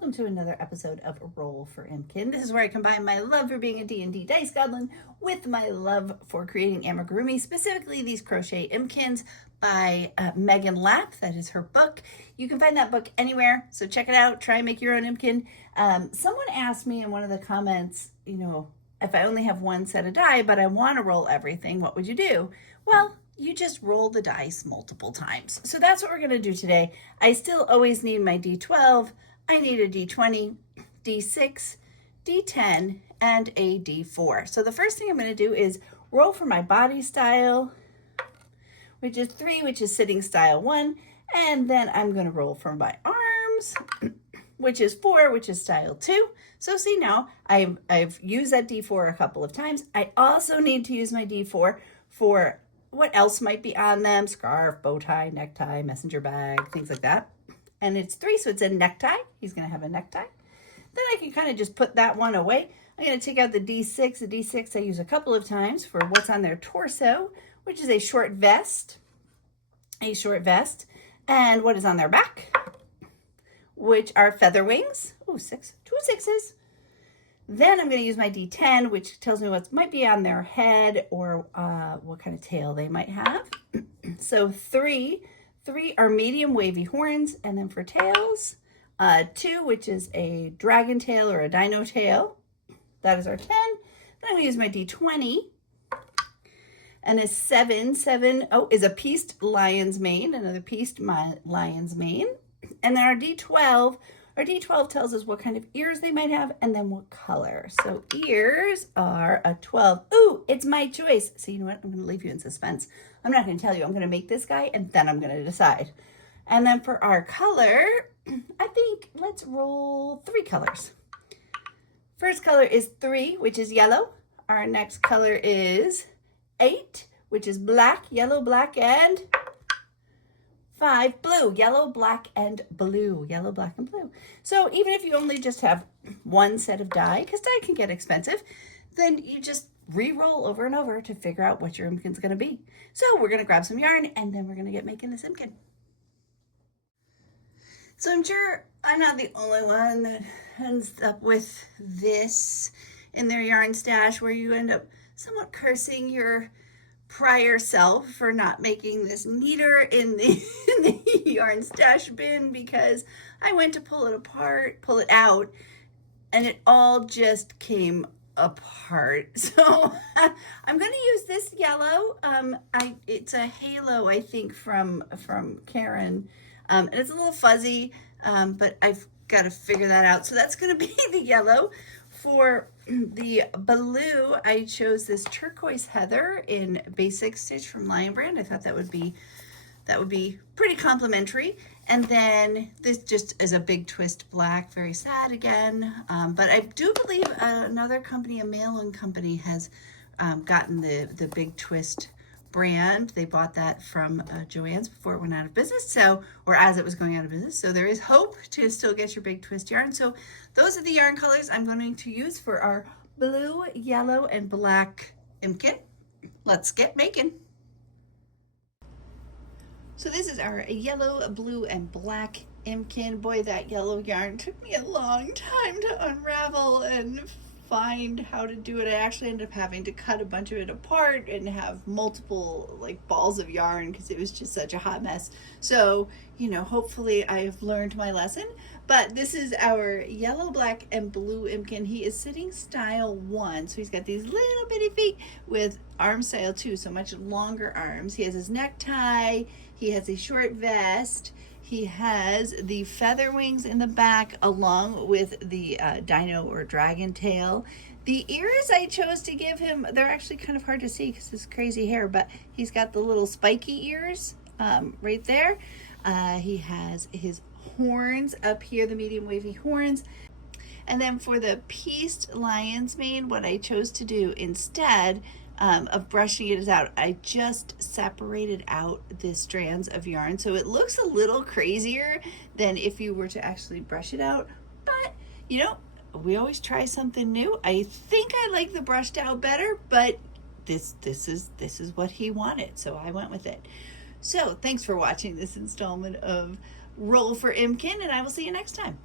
welcome to another episode of Roll for Impkin. This is where I combine my love for being a D&D dice goblin with my love for creating amigurumi, specifically these Crochet Impkins by Megan Lapp. That is her book. You can find that book anywhere, so check it out. Try and make your own Impkin. Someone asked me in one of the comments, if I only have one set of die, but I want to roll everything, what would you do? Well, you just roll the dice multiple times. So that's what we're going to do today. I still always need my D12. I need a D20, D6, D10, and a D4. So the first thing I'm going to do is roll for my body style, which is 3, which is sitting style 1. And then I'm going to roll for my arms, which is 4, which is style 2. So see now, I've used that D4 a couple of times. I also need to use my D4 for what else might be on them: scarf, bow tie, necktie, messenger bag, things like that. And it's 3, so it's a necktie. He's going to have a necktie. Then I can kind of just put that one away. I'm going to take out the D6. The D6 I use a couple of times for what's on their torso, which is a short vest. A short vest. And what is on their back, which are feather wings. Oh, 6. 2 6s. Then I'm going to use my D10, which tells me what might be on their head or what kind of tail they might have. So 3 are medium wavy horns, and then for tails, 2, which is a dragon tail or a dino tail. That is our 10. Then I'm going to use my D20, and a 7 is a pieced lion's mane, another pieced lion's mane. And then our D12 tells us what kind of ears they might have and then what color. So ears are a 12. Ooh, it's my choice. So you know what? I'm going to leave you in suspense. I'm not going to tell you. I'm going to make this guy and then I'm going to decide. And then for our color, I think let's roll 3 colors. First color is 3, which is yellow. Our next color is 8, which is black, yellow, black, and 5, blue, yellow, black, and blue. Yellow, black, and blue. So even if you only just have one set of die, because die can get expensive, then you just re-roll over and over to figure out what your Impkin's going to be. So we're going to grab some yarn, and then we're going to get making this Impkin. So I'm sure I'm not the only one that ends up with this in their yarn stash, where you end up somewhat cursing your prior self for not making this neater in the yarn stash bin, because I went to pull it out, and it all just came apart. So I'm going to use this yellow. It's a halo, I think, from Karen, and it's a little fuzzy, but I've got to figure that out. So that's going to be the yellow. For the blue, I chose this turquoise heather in Basic Stitch from Lion Brand. I thought that would be pretty complimentary. And then this just is a big twist black, very sad again. But I do believe another company, a mail-in company, has gotten the big twist brand. They bought that from Joann's before it went out of business, or as it was going out of business. So there is hope to still get your big twist yarn. So those are the yarn colors I'm going to use for our blue, yellow, and black Impkin. Let's get making. So this is our yellow, blue, and black Impkin. Boy, that yellow yarn took me a long time to unravel and find how to do it. I actually ended up having to cut a bunch of it apart and have multiple balls of yarn because it was just such a hot mess. So, hopefully I've learned my lesson. But this is our yellow, black, and blue Impkin. He is sitting style 1. So he's got these little bitty feet with arm style 2, so much longer arms. He has his necktie. He has a short vest. He has the feather wings in the back along with the dino or dragon tail. The ears I chose to give him, they're actually kind of hard to see because his crazy hair, but he's got the little spiky ears right there. He has his horns up here, the medium wavy horns. And then for the pieced lion's mane, what I chose to do instead of brushing it out, I just separated out the strands of yarn. So it looks a little crazier than if you were to actually brush it out. But, we always try something new. I think I like the brushed out better, but this is what he wanted. So I went with it. So thanks for watching this installment of Roll for Impkin, and I will see you next time.